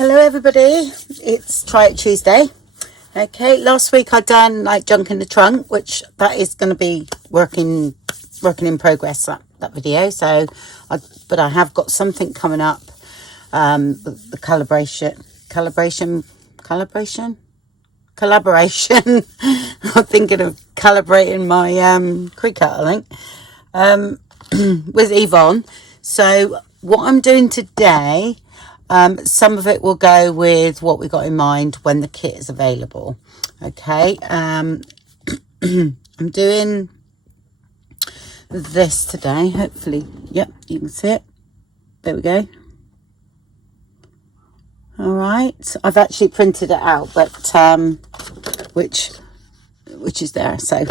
Hello everybody, it's Try It Tuesday. Okay, last week I done like junk in the trunk, which that is going to be working in progress, that video. So but I have got something coming up, the collaboration I'm thinking of calibrating my Cricut, I think, with Yvonne. So what I'm doing today, some of it will go with what we got in mind when the kit is available. Okay, I'm doing this today, hopefully. Yep, you can see it. There we go. All right, I've actually printed it out, but which is there. So,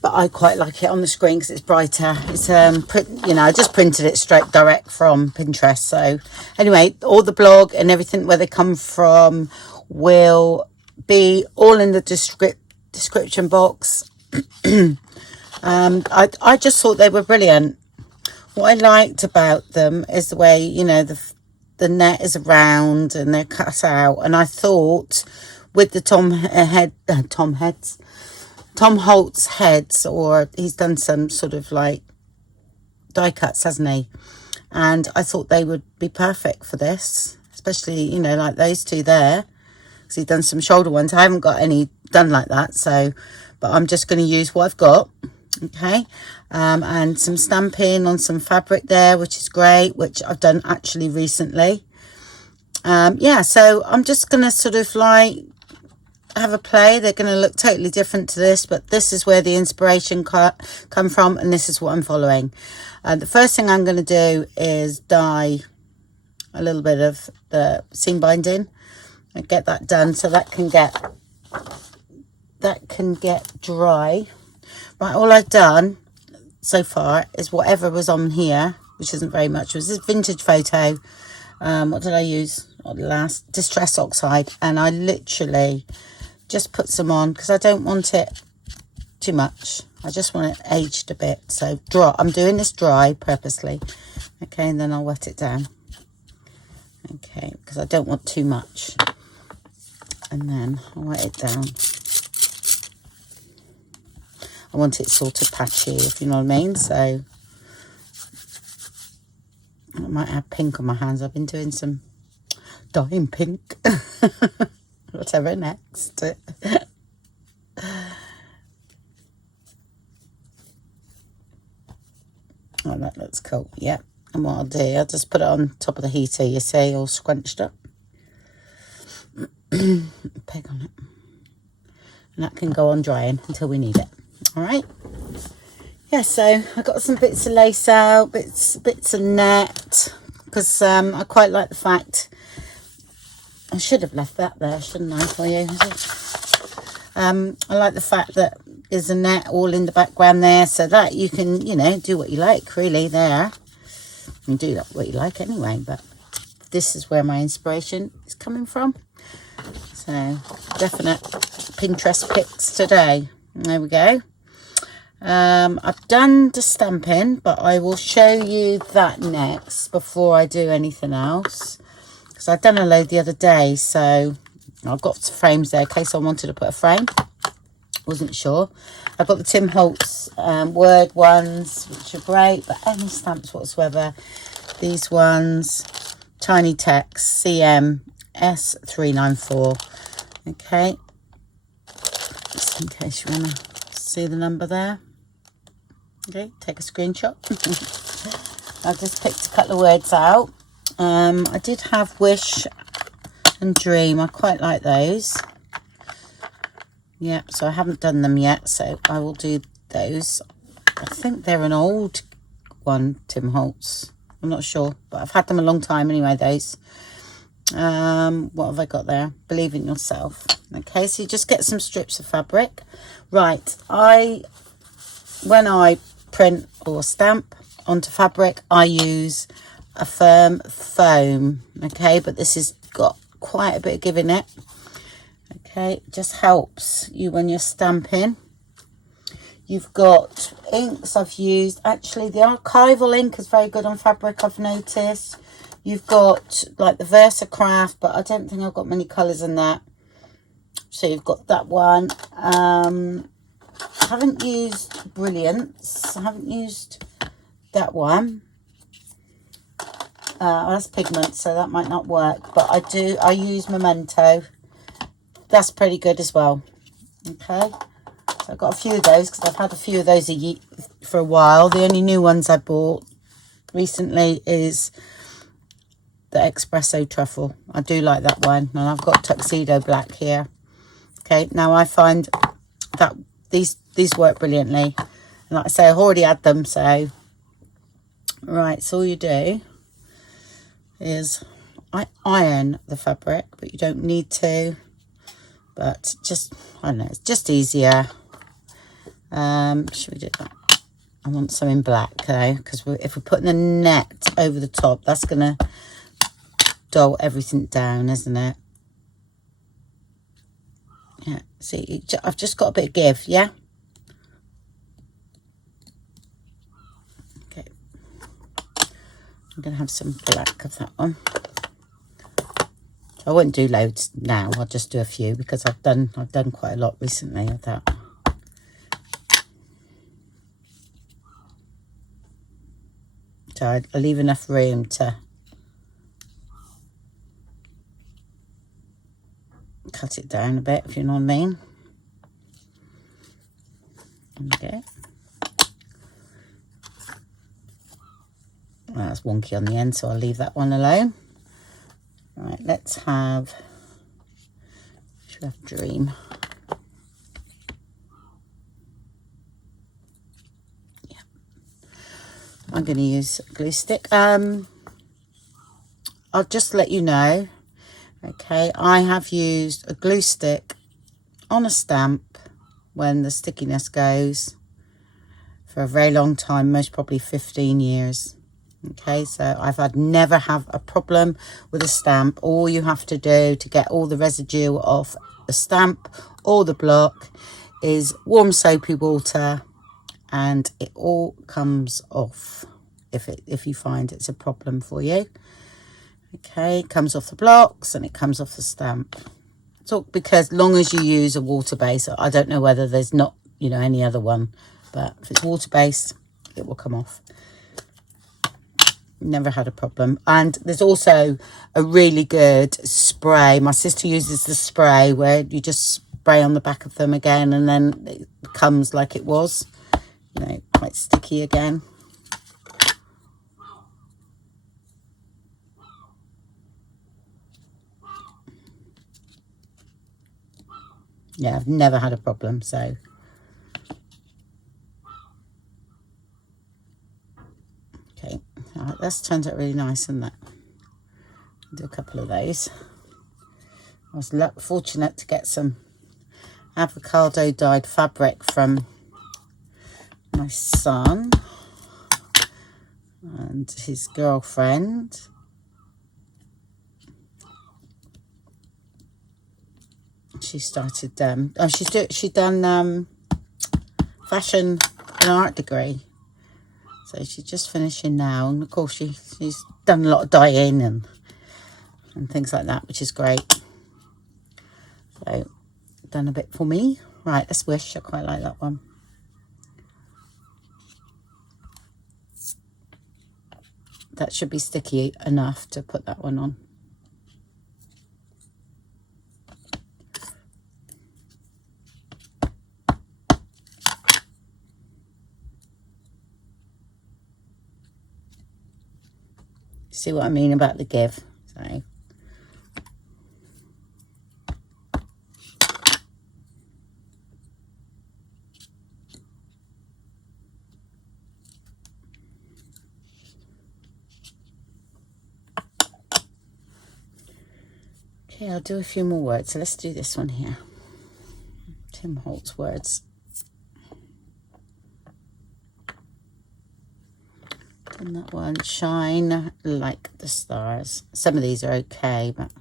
but I quite like it on the screen because it's brighter. It's I just printed it straight direct from Pinterest. So anyway, all the blog and everything where they come from will be all in the description box. I just thought they were brilliant. What I liked about them is the way, you know, the net is round and they're cut out. And I thought with the Tom Holtz heads, or he's done some sort of like die cuts, hasn't he? And I thought they would be perfect for this, especially, you know, like those two there, because he's done some shoulder ones. I haven't got any done like that, so, but I'm just going to use what I've got. Okay, and some stamping on some fabric there, which is great, which I've done actually recently. Yeah, so I'm just going to sort of like have a play. They're going to look totally different to this, but this is where the inspiration come from, and this is what I'm following. The first thing I'm going to do is dye a little bit of the seam binding and get that done so that can get dry. Right, all I've done so far is whatever was on here, which isn't very much. It was this vintage photo. What did I use? Last Distress Oxide, and I literally just put some on because I don't want it too much. I just want it aged a bit. So dry. I'm doing this dry purposely. Okay, and then I'll wet it down. Okay, because I don't want too much. And then I'll wet it down. I want it sort of patchy, if you know what I mean. So I might have pink on my hands. I've been doing some dyeing pink. Whatever next. Oh, that looks cool. Yep. And what I'll do, I'll just put it on top of the heater, you see, all scrunched up. Peg on it. And that can go on drying until we need it. All right. Yeah, so I got some bits of lace out, bits of net, because I quite like the fact, I should have left that there, shouldn't I, for you? I like the fact that there's a net all in the background there, so that you can, you know, do what you like, really, there. You can do that what you like anyway, but this is where my inspiration is coming from. So, definite Pinterest pics today. There we go. I've done the stamping, but I will show you that next before I do anything else, because I've done a load the other day, so I've got some frames there in case I wanted to put a frame. Wasn't sure. I've got the Tim Holtz word ones, which are great, but any stamps whatsoever. These ones, tiny text, CM S394. Okay, just in case you want to see the number there. Okay, take a screenshot. I just picked a couple of words out. I did have wish and dream. I quite like those. Yeah, so I haven't done them yet, so I will do those. I think they're an old one, Tim Holtz. I'm not sure, but I've had them a long time anyway, those. What have I got there? Believe in yourself. Okay, so you just get some strips of fabric. Right, when I print or stamp onto fabric, I use a firm foam. Okay, but this has got quite a bit of give in it. Okay, it just helps you when you're stamping. You've got inks I've used. Actually, the archival ink is very good on fabric, I've noticed. You've got like the Versacraft, but I don't think I've got many colours in that. So you've got that one. I haven't used Brilliance. I haven't used that one. That's pigment, so that might not work. But I use Memento. That's pretty good as well. Okay. So I've got a few of those because I've had a few of those for a while. The only new ones I bought recently is the Espresso Truffle. I do like that one. And I've got Tuxedo Black here. Okay, now I find that these work brilliantly. And like I say, I've already had them, so... Right, so all you do is I iron the fabric, but you don't need to. But just, I don't know, it's just easier. Should we do that? I want some in black, though, because if we're putting the net over the top, that's going to dull everything down, isn't it? Yeah, see, I've just got a bit of give, yeah? Okay. I'm going to have some black of that one. I won't do loads now, I'll just do a few, because I've done quite a lot recently of that. So I leave enough room to cut it down a bit, if you know what I mean. Okay. Well, that's wonky on the end, so I'll leave that one alone. Right, let's have... Should we have Dream? Yeah. I'm going to use a glue stick. I'll just let you know. Okay, I have used a glue stick on a stamp when the stickiness goes for a very long time, most probably 15 years. Okay, so I've never have a problem with a stamp. All you have to do to get all the residue off the stamp or the block is warm soapy water, and it all comes off if you find it's a problem for you. Okay, it comes off the blocks and it comes off the stamp. So because long as you use a water base, I don't know whether there's not, you know, any other one, but if it's water based, it will come off. Never had a problem. And there's also a really good spray. My sister uses the spray where you just spray on the back of them again, and then it becomes like it was, you know, quite sticky again. Yeah, I've never had a problem, so. Okay, that's turned out really nice, isn't it? I'll do a couple of those. I was fortunate to get some avocado dyed fabric from my son and his girlfriend. She started she's done fashion and art degree, so she's just finishing now, and of course she's done a lot of dyeing and things like that, which is great. So done a bit for me. Right, let's wish. I quite like that one. That should be sticky enough to put that one on. See what I mean about the give? So okay, I'll do a few more words. So let's do this one here. Tim Holtz words. And that one, shine like the stars. Some of these are okay, but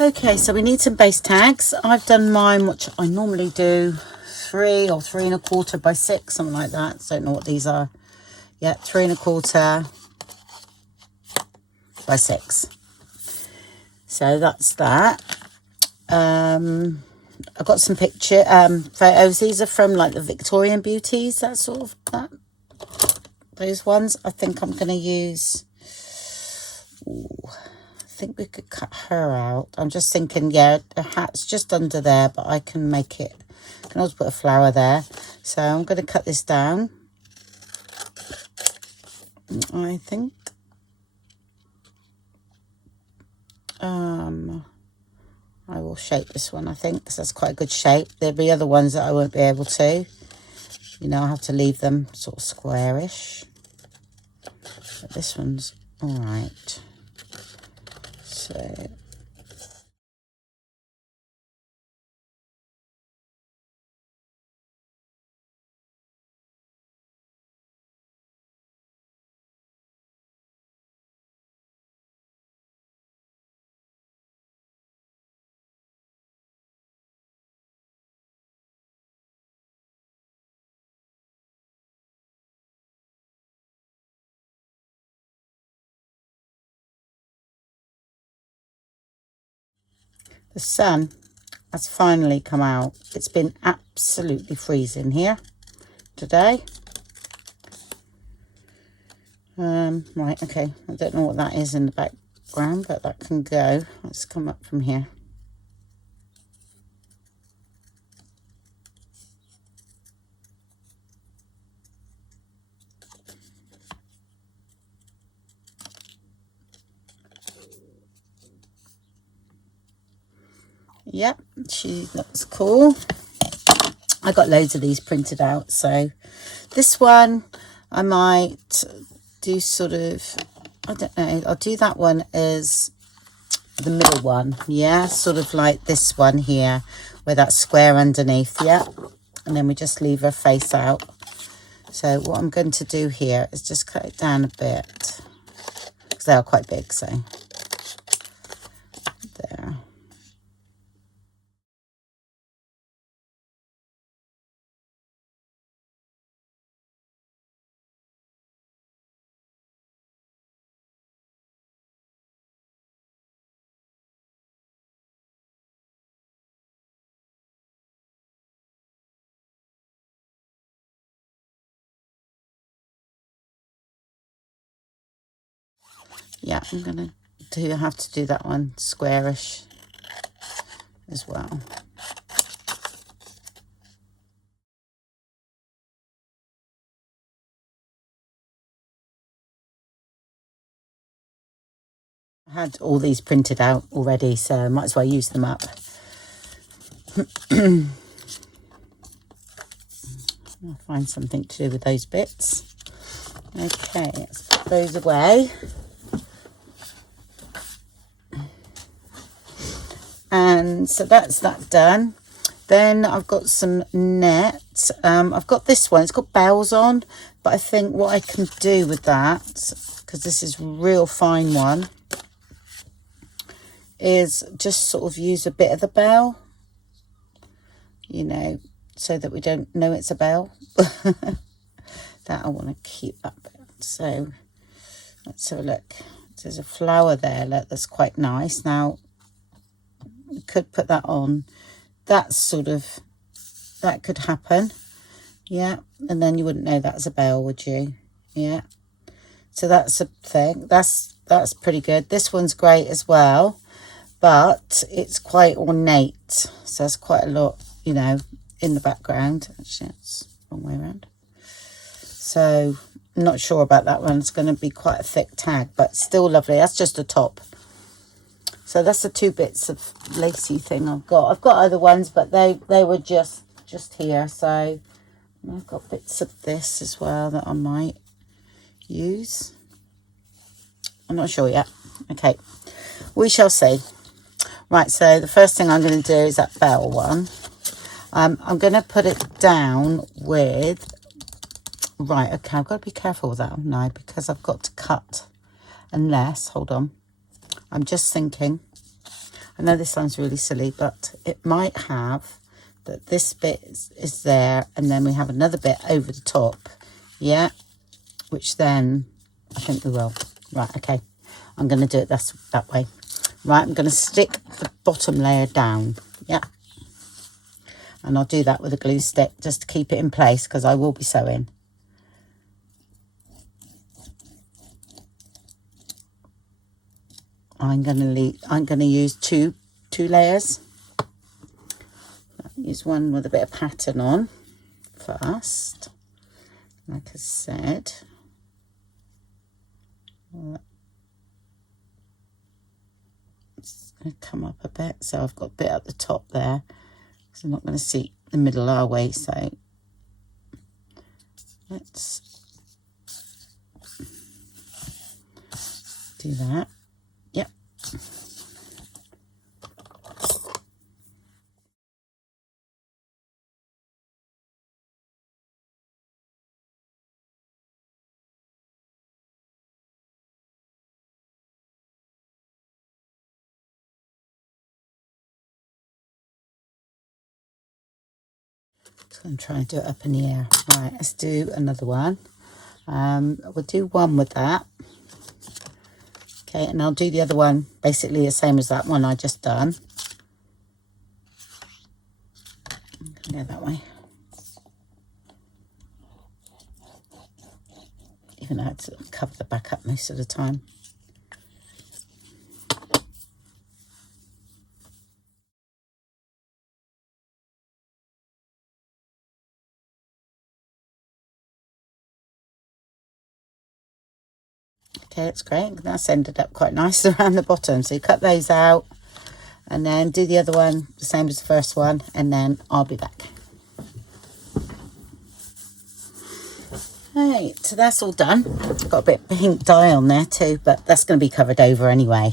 Okay, so we need some base tags. I've done mine, which I normally do 3 or 3 1/4 by 6, something like that. Don't know what these are. Yeah, 3 1/4 by 6. So that's that. I've got some photos. These are from like the Victorian beauties, that sort of that. Those ones. I think I'm going to use. Ooh, I think we could cut her out. I'm just thinking, yeah, the hat's just under there, but I can make it. I can also put a flower there. So I'm going to cut this down. I think. I will shape this one, I think, because that's quite a good shape. There'll be other ones that I won't be able to. You know, I'll have to leave them sort of squarish. But this one's all right. So... the sun has finally come out. It's been absolutely freezing here today. Right, okay. I don't know what that is in the background, but that can go. Let's come up from here. Yep, she looks cool. I got loads of these printed out, so this one I might do sort of, I don't know, I'll do that one as the middle one, yeah, sort of like this one here with that square underneath, yeah, and then we just leave her face out. So what I'm going to do here is just cut it down a bit because they are quite big, so there. Yeah, I'm gonna have to do that one squarish as well. I had all these printed out already, so I might as well use them up. I'll find something to do with those bits. Okay, let's put those away. And so that's that done. Then I've got some net. I've got this one. It's got bells on, but I think what I can do with that, because this is a real fine one, is just sort of use a bit of the bell, you know, so that we don't know it's a bell. That I want to keep that bit. So let's have a look. There's a flower there, look, that's quite nice. Now, we could put that on. That's sort of, that could happen. Yeah, and then you wouldn't know that's a bell, would you? Yeah. So that's a thing. That's pretty good. This one's great as well, but it's quite ornate. So there's quite a lot, you know, in the background. Actually, it's the wrong way around. So I'm not sure about that one. It's going to be quite a thick tag, but still lovely. That's just a top. So that's the 2 bits of lacy thing I've got. I've got other ones, but they were just here. So I've got bits of this as well that I might use. I'm not sure yet. Okay, we shall see. Right, so the first thing I'm going to do is that bell one. I'm going to put it down with... Right, okay, I've got to be careful with that now because I've got to cut. Unless, hold on, I'm just thinking, I know this sounds really silly, but it might have that this bit is there, and then we have another bit over the top, yeah, which then I think we will. Right, okay, I'm going to do it that way. Right, I'm going to stick the bottom layer down, yeah, and I'll do that with a glue stick just to keep it in place, because I will be sewing. I'm going to use two layers. Use one with a bit of pattern on first, like I said. It's going to come up a bit, so I've got a bit at the top there, so I'm not going to see the middle our way, so let's do that. Yep. So I'm trying to do it up in the air. Right, let's do another one. We'll do one with that. Okay, and I'll do the other one basically the same as that one I just done. Go that way. Even though I had to cover the back up most of the time. Okay, that's great. That's ended up quite nice around the bottom. So you cut those out and then do the other one the same as the first one, and then I'll be back. Right, so that's all done. I've got a bit of pink dye on there too, but that's going to be covered over anyway.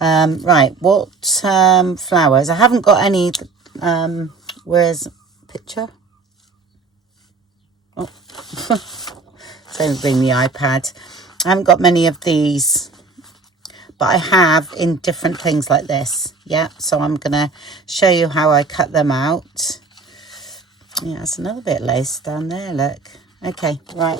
Right, what flowers? I haven't got any. Where's the picture? Oh, same as being the iPad. I haven't got many of these, but I have in different things like this. Yeah, so I'm going to show you how I cut them out. Yeah, it's another bit of lace down there, look. Okay, right.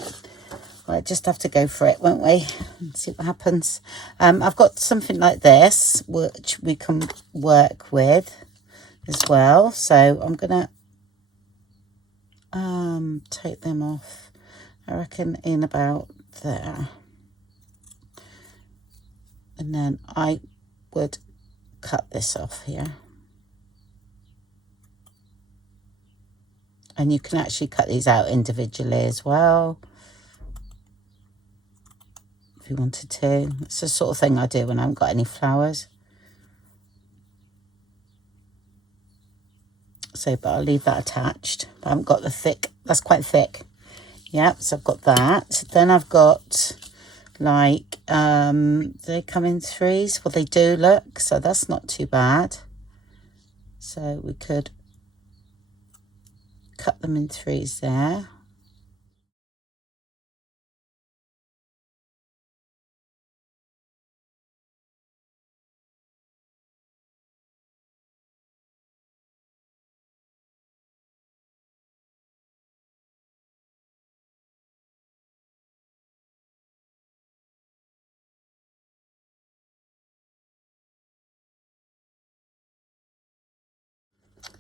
Right, just have to go for it, won't we? And see what happens. I've got something like this, which we can work with as well. So I'm going to take them off, I reckon, in about there. And then I would cut this off here. And you can actually cut these out individually as well, if you wanted to. It's the sort of thing I do when I haven't got any flowers. So, but I'll leave that attached. I haven't got the thick, that's quite thick. Yeah, so I've got that. Then I've got like, do they come in threes? Well, they do, look, so that's not too bad. So we could cut them in threes there.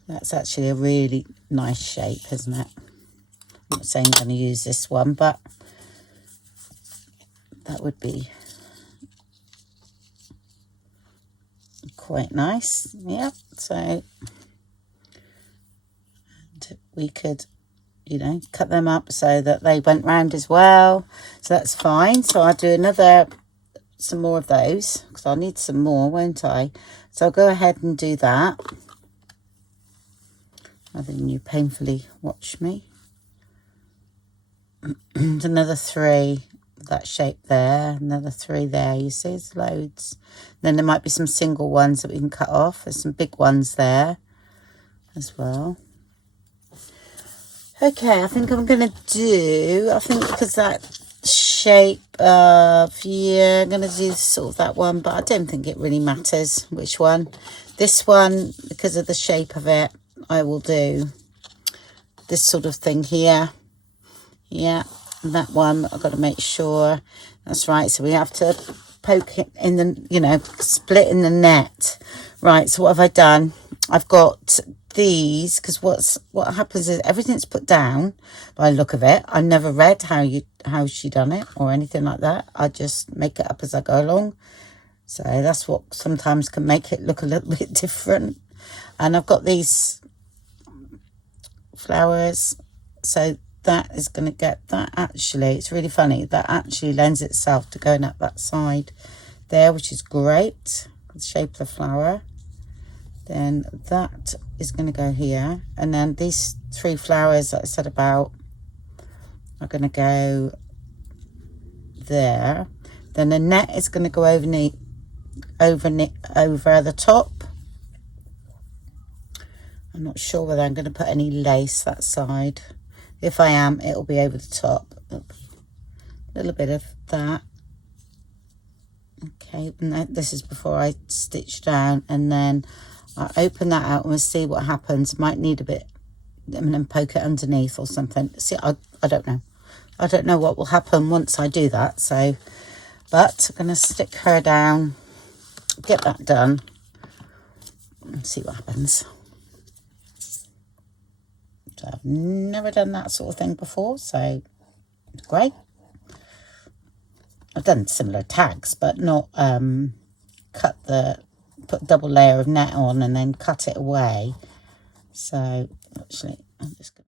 That's actually a really nice shape, isn't it? I'm not saying I'm going to use this one, but that would be quite nice. Yeah, so we could, you know, cut them up so that they went round as well. So that's fine. So I'll do some more of those, because I'll need some more, won't I? So I'll go ahead and do that. Rather than you painfully watch me. Another 3, that shape there, another 3 there. You see, there's loads. Then there might be some single ones that we can cut off. There's some big ones there as well. Okay, I think I'm going to do, I think because that shape of, yeah, I'm going to do sort of that one, but I don't think it really matters which one. This one, because of the shape of it, I will do this sort of thing here. Yeah, and that one, I've got to make sure that's right. So we have to poke it in the, you know, split in the net. Right, so what have I done? I've got these, because what happens is everything's put down by the look of it. I never read how she done it or anything like that. I just make it up as I go along. So that's what sometimes can make it look a little bit different. And I've got these flowers, so that is going to get that. Actually, it's really funny, that actually lends itself to going up that side there, which is great. The shape of the flower. Then that is going to go here, and then these 3 flowers that I said about are going to go there. Then the net is going to go over the top. I'm not sure whether I'm going to put any lace that side. If I am, it'll be over the top. A little bit of that. Okay, and this is before I stitch down, and then I open that out and we'll see what happens. Might need a bit, and then poke it underneath or something. See, I don't know. I don't know what will happen once I do that. So, but I'm going to stick her down, get that done, and see what happens. So I've never done that sort of thing before, so it's great. I've done similar tags, but not put double layer of net on and then cut it away. So actually, I'm just going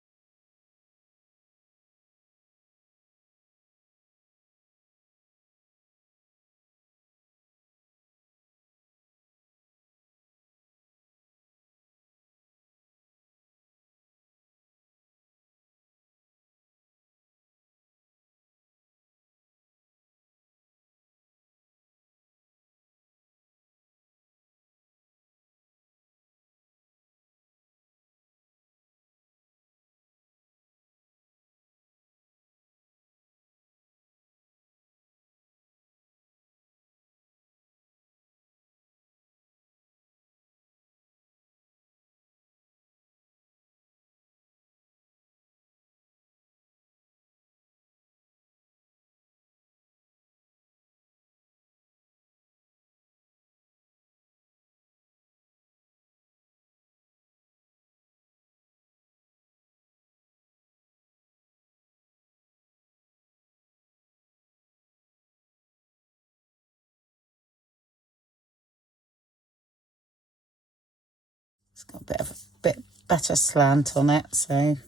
It's got a bit better slant on it, so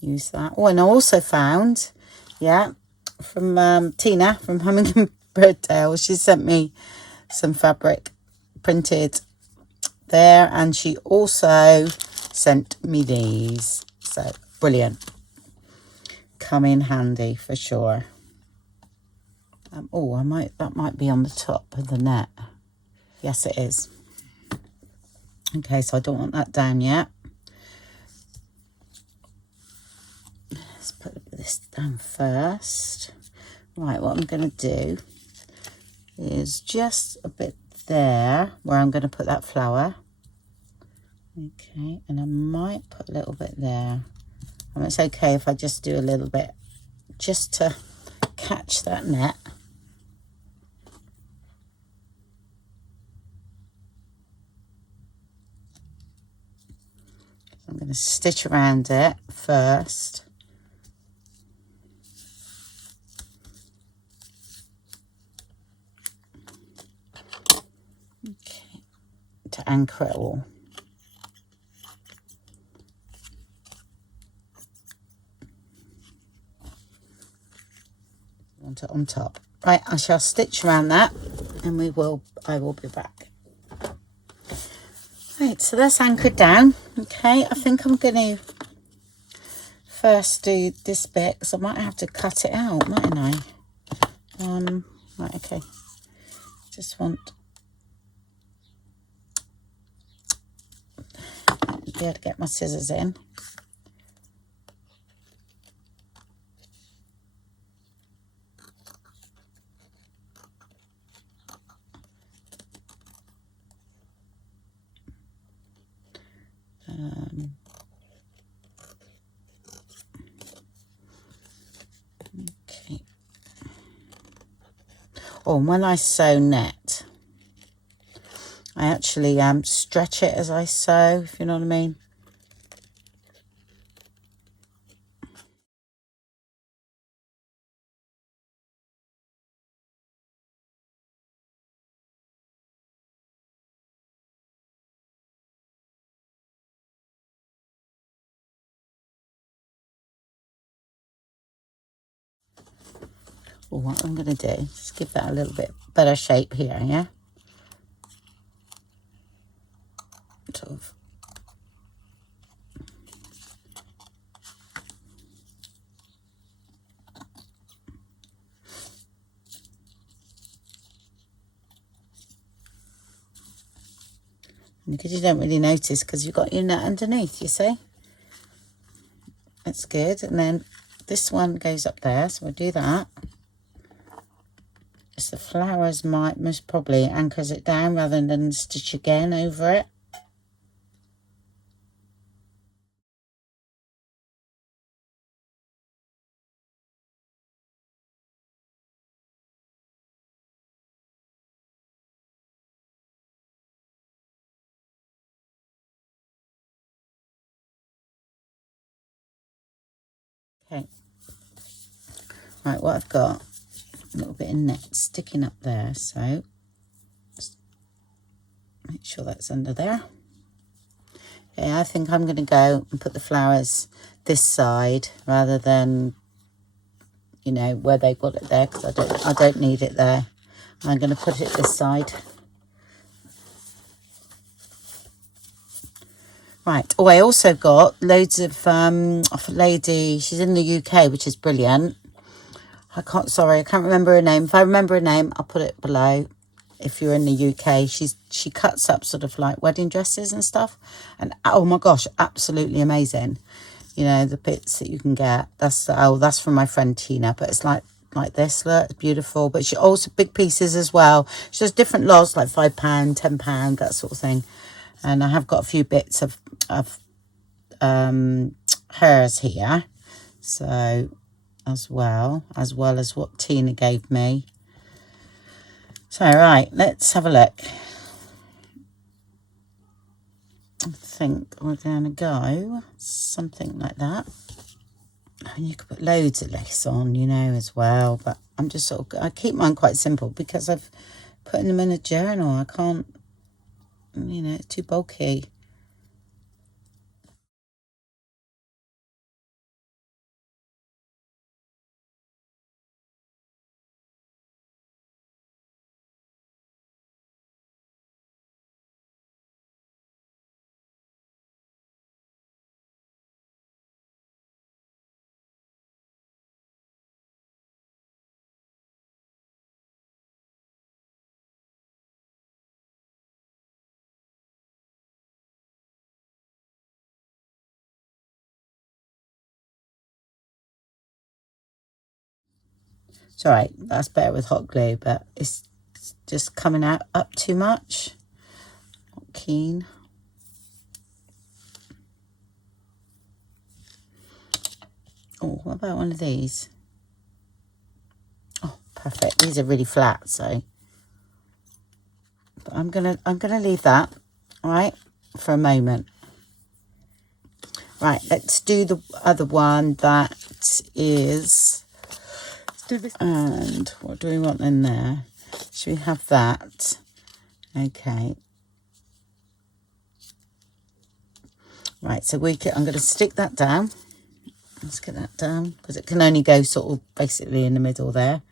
use that. Oh, and I also found, yeah, from Tina from Hummingbird Tales, she sent me some fabric printed there, and she also sent me these. So brilliant. Come in handy for sure. Oh, that might be on the top of the net. Yes, it is. Okay, so I don't want that down yet. Let's put this down first. Right, what I'm going to do is just a bit there where I'm going to put that flower. Okay, and I might put a little bit there. And it's okay if I just do a little bit just to catch that net. I'm going to stitch around it first. Okay, to anchor it all. Want it on top. Right, I shall stitch around that, and I will be back. Right, so that's anchored down. Okay, I think I'm going to first do this bit, because I might have to cut it out, mightn't I? Right, okay. Just want to be able to get my scissors in. Oh, and when I sew net, I actually stretch it as I sew, if you know what I mean. Well, what I'm going to do is give that a little bit better shape here, yeah? Sort of. Because you don't really notice because you've got your net underneath, you see? That's good. And then this one goes up there, so we'll do that. It's the flowers most probably anchors it down rather than stitch again over it. Okay. Right, what I've got, a little bit of net sticking up there, so just make sure that's under there. Okay, I think I'm going to go and put the flowers this side rather than, you know, where they've got it there, because I don't need it there. I'm going to put it this side. Right. Oh, I also got loads of a lady. She's in the UK, which is brilliant. I can't remember her name. If I remember her name, I'll put it below. If you're in the UK, she cuts up sort of like wedding dresses and stuff, and oh my gosh, absolutely amazing. You know, the bits that you can get. That's from my friend Tina, but it's like this. Look, it's beautiful. But she also big pieces as well. She does different lots, like £5, £10, that sort of thing. And I have got a few bits of hers here, so as well as what Tina gave me. So right, let's have a look. I think we're gonna go something like that. And you could put loads of lace on, you know, as well, but I'm just I keep mine quite simple because I've put them in a journal. I can't, you know, it's too bulky. It's all right, that's better with hot glue, but it's just coming out up too much. Not keen. Oh, what about one of these? Oh, perfect. These are really flat, so but I'm gonna leave that, all right, for a moment. Right, let's do the other one that is, let's do this. And what do we want in there? Should we have that? Okay. Right, so I'm going to stick that down. Let's get that down because it can only go sort of basically in the middle there.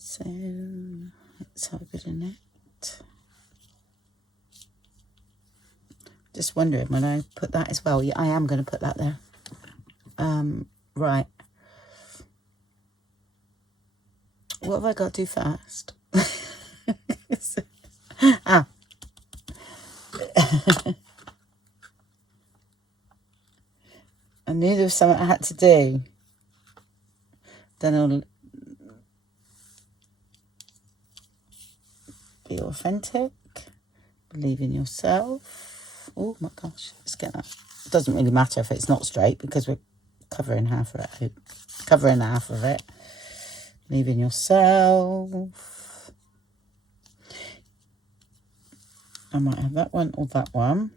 So let's have a bit of net. Just wondering when I put that as well. Yeah, I am going to put that there. Right. What have I got to do first? Ah. I knew there was something I had to do. then it'll be authentic. Believe in yourself. Oh my gosh, let's get that. It doesn't really matter if it's not straight because we're covering half of it. Covering half of it. Believe in yourself. I might have that one or that one.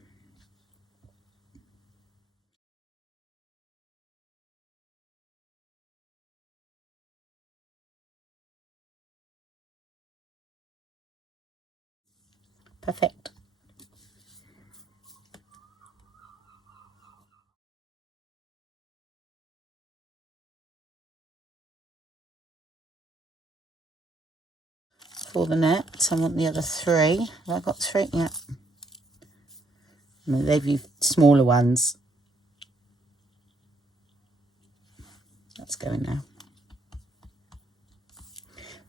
Perfect. For the net, I want the other 3. Have I got 3? Yeah. I mean, they've used smaller ones. That's going now.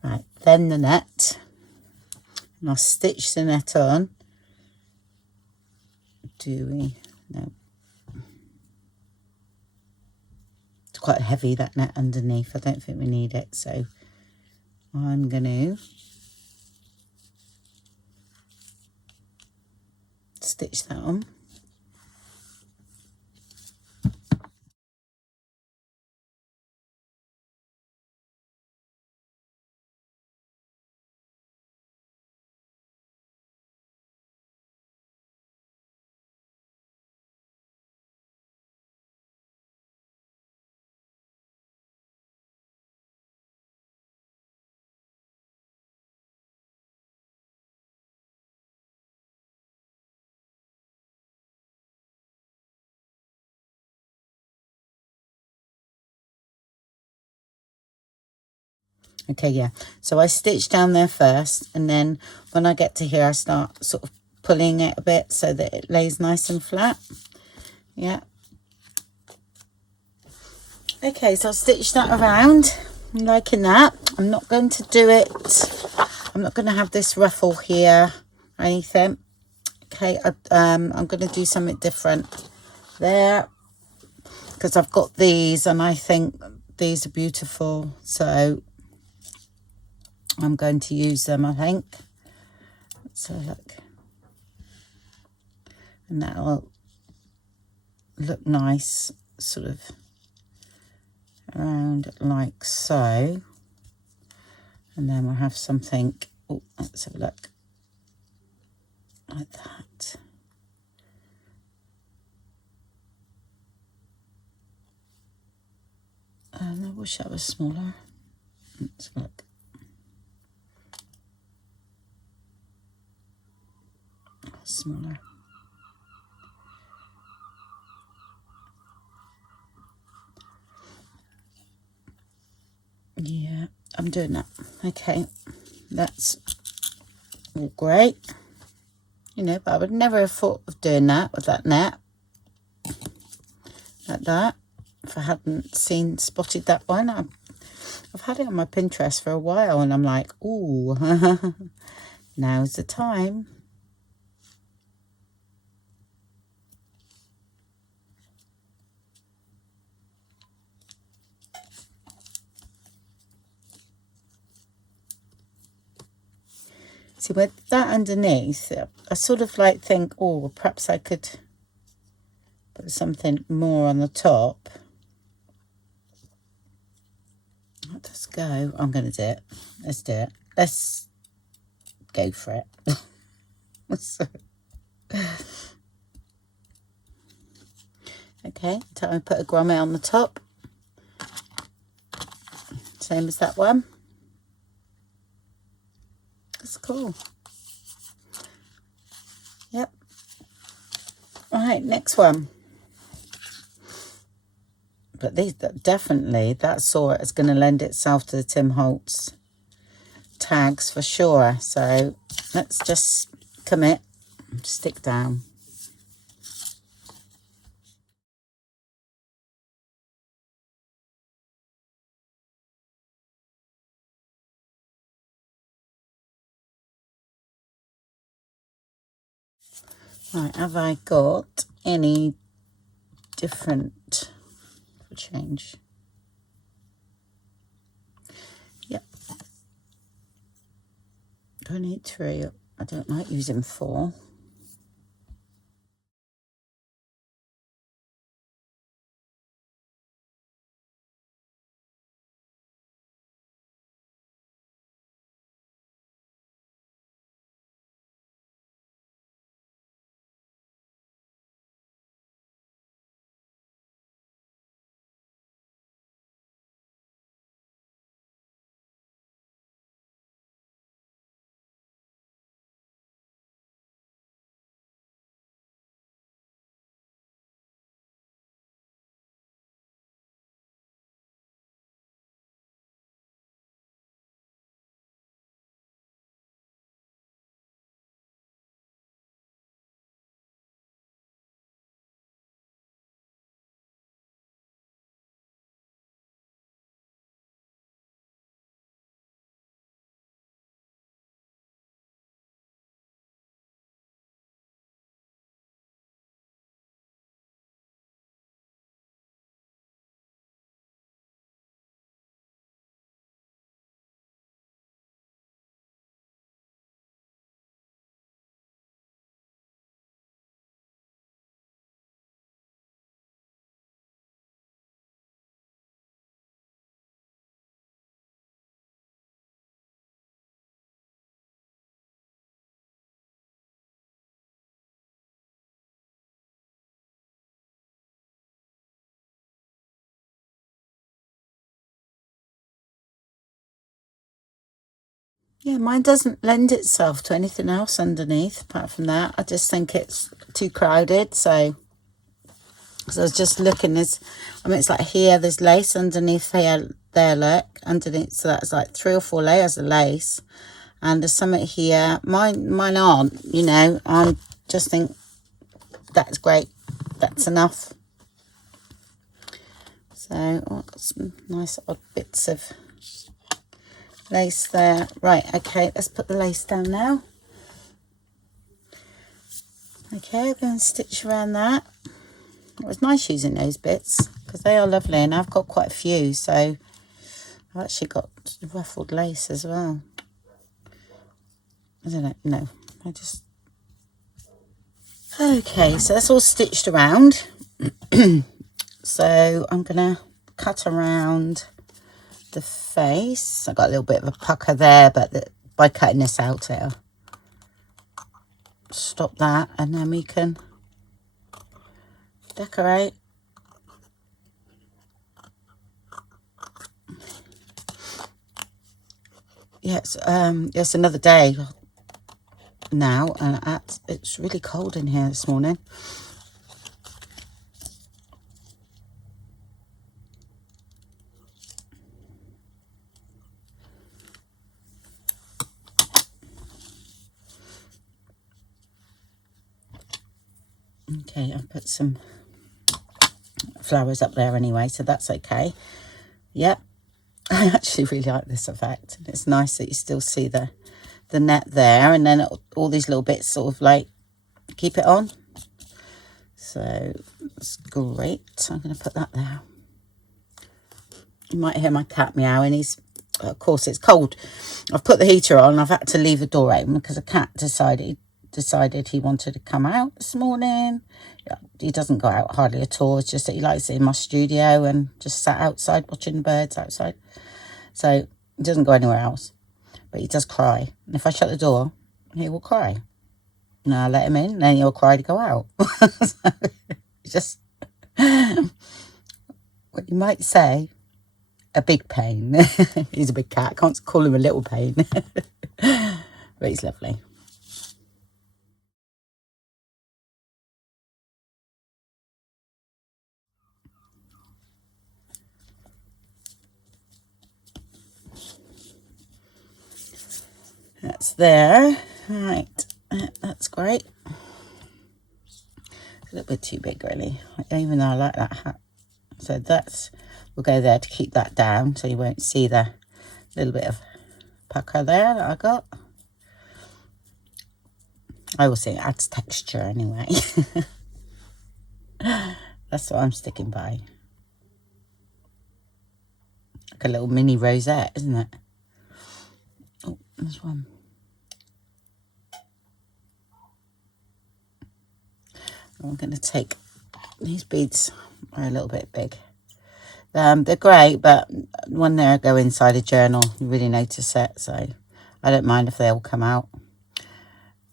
Right, then the net. And I'll stitch the net on. Do we? No. It's quite heavy, that net underneath. I don't think we need it. So I'm going to stitch that on. Okay, yeah. So I stitch down there first, and then when I get to here, I start sort of pulling it a bit so that it lays nice and flat. Yeah. Okay, so I'll stitch that around. I'm liking that. I'm not going to do it. I'm not going to have this ruffle here or anything. Okay, I'm going to do something different there because I've got these and I think these are beautiful. So I'm going to use them, I think. So look. And that'll look nice, sort of around like so. And then we'll have something, oh, let's have a look, like that. And I wish that was smaller. Let's look. Smaller. Yeah, I'm doing that. Okay, that's all great. You know, but I would never have thought of doing that with that net. Like that. If I hadn't spotted that one. I've had it on my Pinterest for a while and I'm like, ooh, now's the time. See, with that underneath, I sort of like think, oh, perhaps I could put something more on the top. Let's go. I'm going to do it. Let's do it. Let's go for it. Okay, so I put a grommet on the top. Same as that one. That's cool. Yep. All right, next one. But these definitely, that sort is going to lend itself to the Tim Holtz tags for sure. So let's just commit, stick down. Right, have I got any different for change? Do I need 3? I don't like using 4. Yeah, mine doesn't lend itself to anything else underneath apart from that. I just think it's too crowded. So I was just looking, it's like here, there's lace underneath here, there, look, underneath. So that's like 3 or 4 layers of lace. And there's something here. Mine aren't, you know, I just think that's great. That's enough. So I've got some nice odd bits of lace there. Right, okay, let's put the lace down now. Okay, I'm going to stitch around that. It was nice using those bits because they are lovely, and I've got quite a few, so I've actually got ruffled lace as well. I don't know, no, I just... Okay, so that's all stitched around. So I'm going to cut around the face. I got a little bit of a pucker there, but by cutting this out, it'll stop that, and then we can decorate. Yes, it's another day now, and it's really cold in here this morning. Okay, I've put some flowers up there anyway, so that's okay. Yep, I actually really like this effect. It's nice that you still see the net there, and then all these little bits sort of like keep it on. So it's great. I'm going to put that there. You might hear my cat meowing. Of course, it's cold. I've put the heater on. I've had to leave the door open because the cat decided he wanted to come out this morning. He doesn't go out hardly at all. It's just that he likes it in my studio and just sat outside watching the birds outside. So he doesn't go anywhere else. But he does cry. And if I shut the door, he will cry. And I let him in, then he'll cry to go out. So just what you might say, a big pain. He's a big cat. I can't call him a little pain. But he's lovely. That's there. Right, that's great. It's a little bit too big, really, even though I like that hat. So we'll go there to keep that down so you won't see the little bit of pucker there that I got. I always think it adds texture anyway. That's what I'm sticking by. Like a little mini rosette, isn't it? Oh, there's one. I'm going to take these beads, are a little bit big. They're great, but when they go inside a journal, you really notice it. So I don't mind if they all come out.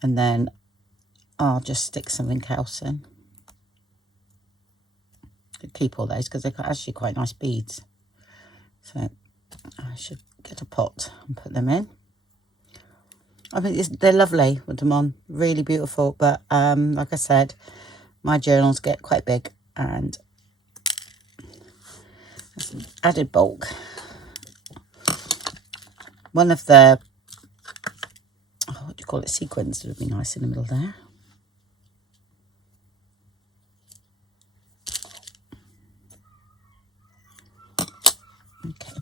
And then I'll just stick something else in. Keep all those because they're actually quite nice beads. So I should get a pot and put them in. I think they're lovely with them on, really beautiful. But like I said, my journals get quite big and added bulk. One of the, what do you call it, sequins would be nice in the middle there. Okay.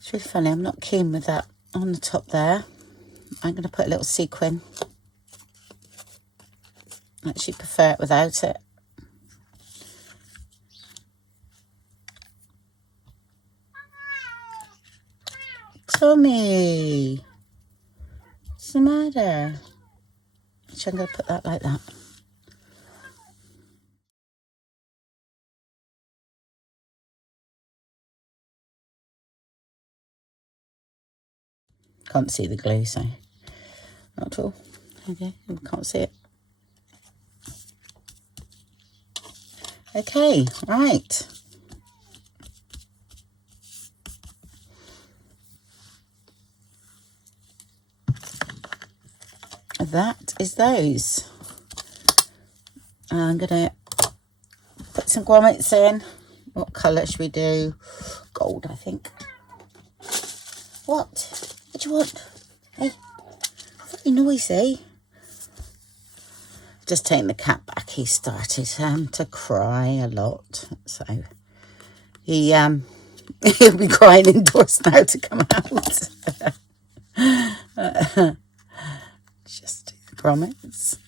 It's really funny, I'm not keen with that on the top there. I'm going to put a little sequin. I actually prefer it without it. Tommy, what's the matter? So I'm going to put that like that. Can't see the glue, so not at all. Okay, can't see it. Okay, right. That is those. I'm going to put some grommets in. What colour should we do? Gold, I think. What? What do you want? Hey, very noisy. Just taking the cat back. He started to cry a lot, so he he'll be crying indoors now to come out. Just grommets.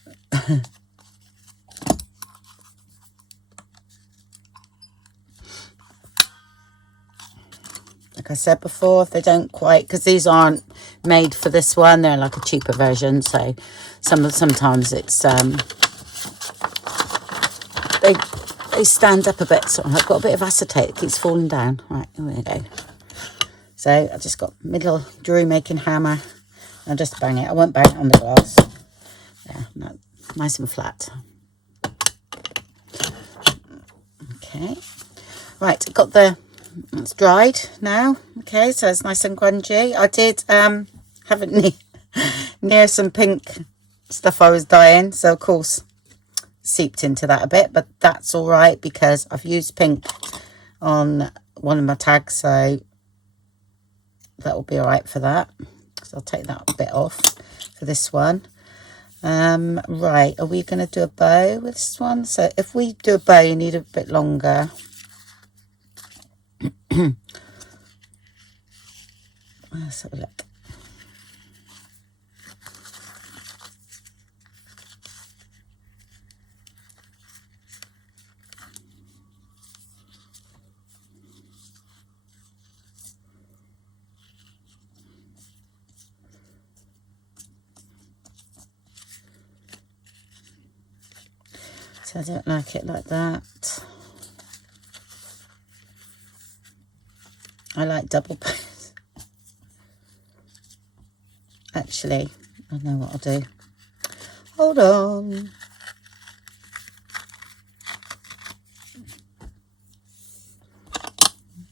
Like I said before, if they don't quite, because these aren't made for this one, they're like a cheaper version, so sometimes it's they stand up a bit. So I've got a bit of acetate that keeps falling down. Right, here we go. So I just got middle jewelry making hammer. I'll just bang it. I won't bang it on the glass. Yeah, no, nice and flat. Okay. Right, got the, it's dried now. Okay, so it's nice and grungy. I did have it near some pink stuff I was dyeing, so of course seeped into that a bit, but that's all right because I've used pink on one of my tags, so that will be all right for that. So I'll take that bit off for this one. Right, are we going to do a bow with this one? So if we do a bow, you need a bit longer. Let's have a look. So I don't like it like that. I like double bows. Actually, I know what I'll do. Hold on.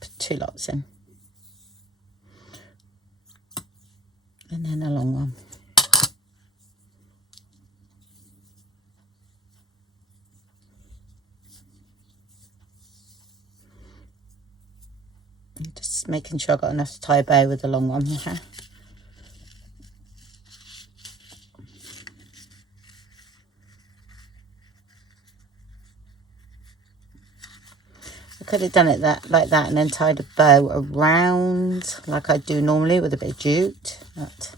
Put 2 lots in. And then a long one. Just making sure I got enough to tie a bow with the long one. I could have done it like that and then tied a bow around like I do normally with a bit of jute. But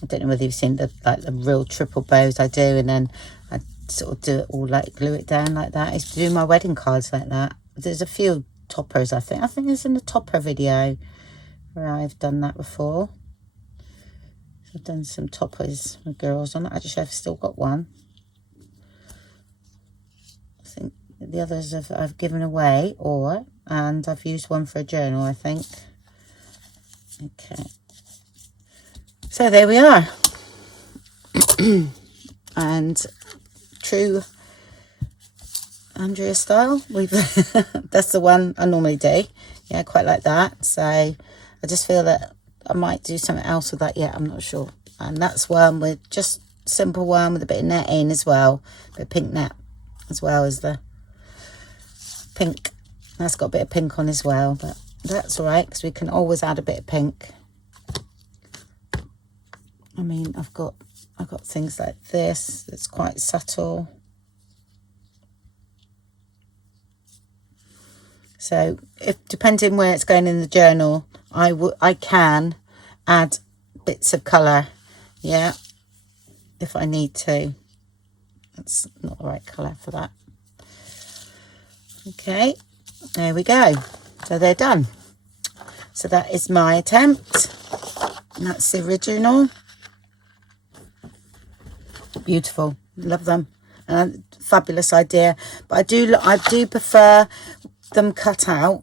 I don't know whether you've seen the real triple bows I do, and then I sort of do it all like glue it down like that. I used to do my wedding cards like that. There's a few toppers, I think it's in the topper video where I've done that before. So I've done some toppers with girls on it. I just have still got one. I think the others I've given away, and I've used one for a journal, I think. Okay. So there we are. And true Andrea style, that's the one I normally do. Yeah, I quite like that. So I just feel that I might do something else with that yet. I'm not sure. And that's one with just simple one with a bit of netting as well, a bit of pink net as well as the pink. That's got a bit of pink on as well, but that's all right because we can always add a bit of pink. I mean, I've got things like this that's quite subtle. So if depending where it's going in the journal, I can add bits of colour, yeah, if I need to. That's not the right colour for that. Okay, there we go. So they're done. So that is my attempt. And that's the original. Beautiful, love them, fabulous idea. But I do prefer them cut out.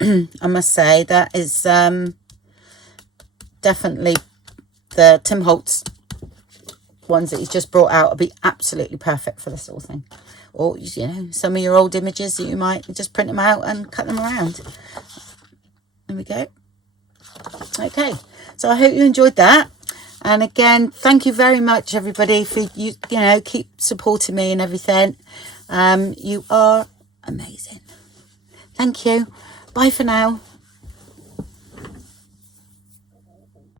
I must say that is definitely the Tim Holtz ones that he's just brought out will be absolutely perfect for this sort of thing. Or you know, some of your old images that you might just print them out and cut them around. There we go. Okay, so I hope you enjoyed that. And again, thank you very much, everybody, for you know, keep supporting me and everything. You are amazing. Thank you. Bye for now.